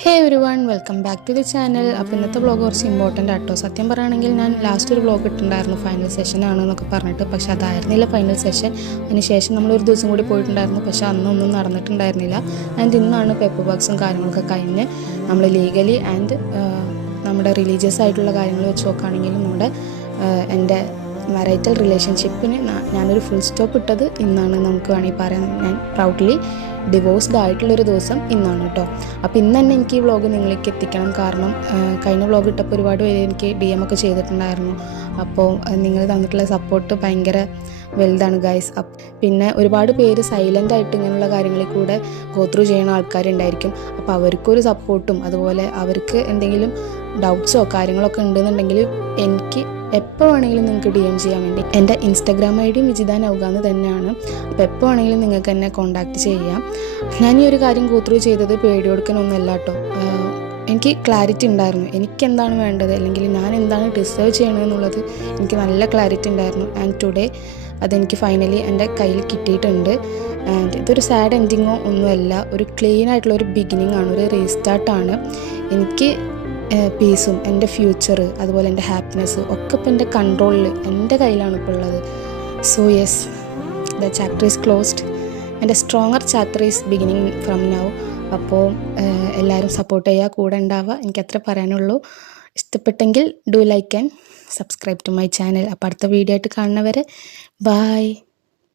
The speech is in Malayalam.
Hey everyone welcome back to the channel. അപ്പോൾ ഇന്നത്തെ വ്ളോഗ് കുറച്ച് ഇമ്പോർട്ടൻ്റ് ആട്ടോ. സത്യം പറയുകയാണെങ്കിൽ ഞാൻ ലാസ്റ്റ് ഒരു വ്ളോഗ് ഇട്ടിട്ടുണ്ടായിരുന്നു ഫൈനൽ സെഷൻ ആണെന്നൊക്കെ പറഞ്ഞിട്ട്. പക്ഷേ അതായിരുന്നില്ല ഫൈനൽ സെഷൻ. അതിന് ശേഷം നമ്മളൊരു ദിവസം കൂടി പോയിട്ടുണ്ടായിരുന്നു. പക്ഷേ അന്നൊന്നും നടന്നിട്ടുണ്ടായിരുന്നില്ല. ആൻഡ് ഇന്നാണ് പേപ്പർ വർക്ക്സും കാര്യങ്ങളൊക്കെ കഴിഞ്ഞ് നമ്മൾ ലീഗലി ആൻഡ് നമ്മുടെ റിലീജിയസ് ആയിട്ടുള്ള കാര്യങ്ങൾ വെച്ച് നോക്കുകയാണെങ്കിലും നമ്മുടെ എൻ്റെ മാരൈറ്റൽ റിലേഷൻഷിപ്പിന് ഞാനൊരു ഫുൾ സ്റ്റോപ്പ് ഇട്ടത് ഇന്നാണ് നമുക്ക് വേണമെങ്കിൽ പറയാം. ഞാൻ പ്രൗഡ്ലി ഡിവോഴ്സ്ഡ് ആയിട്ടുള്ളൊരു ദിവസം ഇന്നാണ് കേട്ടോ. അപ്പോൾ ഇന്ന് തന്നെ എനിക്ക് ഈ വ്ളോഗ് നിങ്ങളിലേക്ക് എത്തിക്കണം. കാരണം കഴിഞ്ഞ വ്ളോഗ് ഇട്ടപ്പോൾ ഒരുപാട് പേര് എനിക്ക് DM ഒക്കെ ചെയ്തിട്ടുണ്ടായിരുന്നു. അപ്പോൾ നിങ്ങൾ തന്നിട്ടുള്ള സപ്പോർട്ട് ഭയങ്കര വലുതാണ് ഗൈസ്. പിന്നെ ഒരുപാട് പേര് സൈലൻ്റ് ആയിട്ട് ഇങ്ങനെയുള്ള കാര്യങ്ങളിൽ കൂടെ ഗോ ത്രൂ ചെയ്യുന്ന ആൾക്കാരുണ്ടായിരിക്കും. അപ്പോൾ അവർക്കൊരു സപ്പോർട്ടും അതുപോലെ അവർക്ക് എന്തെങ്കിലും ഡൗട്ട്സോ കാര്യങ്ങളൊക്കെ ഉണ്ടെന്നുണ്ടെങ്കിൽ എനിക്ക് എപ്പോൾ വേണമെങ്കിലും നിങ്ങൾക്ക് DM ചെയ്യാൻ വേണ്ടി എൻ്റെ Instagram ID വിജിത നൗഗാന്ന് തന്നെയാണ്. അപ്പോൾ എപ്പോൾ വേണമെങ്കിലും നിങ്ങൾക്ക് എന്നെ കോൺടാക്റ്റ് ചെയ്യാം. ഞാൻ ഈ ഒരു കാര്യം ഗോ ത്രൂ ചെയ്തത് പേടി കൊടുക്കാനൊന്നുമല്ല കേട്ടോ. എനിക്ക് ക്ലാരിറ്റി ഉണ്ടായിരുന്നു എനിക്കെന്താണ് വേണ്ടത്, അല്ലെങ്കിൽ ഞാൻ എന്താണ് ഡിസേർവ് ചെയ്യണമെന്നുള്ളത് എനിക്ക് നല്ല ക്ലാരിറ്റി ഉണ്ടായിരുന്നു. ആൻഡ് ടുഡേ അതെനിക്ക് ഫൈനലി എൻ്റെ കയ്യിൽ കിട്ടിയിട്ടുണ്ട്. ആൻഡ് ഇതൊരു സാഡ് എൻഡിങ്ങോ ഒന്നുമല്ല, ഒരു ക്ലീൻ ആയിട്ടുള്ള ഒരു ബിഗിനിങ് ആണ്, ഒരു റീസ്റ്റാർട്ടാണ്. എനിക്ക് പീസും എൻ്റെ ഫ്യൂച്ചർ അതുപോലെ എൻ്റെ ഹാപ്പിനെസ് ഒക്കെ ഇപ്പോൾ എൻ്റെ കൺട്രോളിൽ എൻ്റെ കയ്യിലാണ് ഇപ്പോൾ ഉള്ളത്. So yes, the chapter is closed and a stronger chapter is beginning from now. അപ്പോൾ എല്ലാവരും സപ്പോർട്ട് ചെയ്യുക, കൂടെ ഉണ്ടാവുക, എനിക്കത്ര പറയാനുള്ളൂ. ഇഷ്ടപ്പെട്ടെങ്കിൽ do like and subscribe to my channel. അപ്പോൾ അടുത്ത വീഡിയോ ആയിട്ട് കാണുന്നവരെ ബൈ.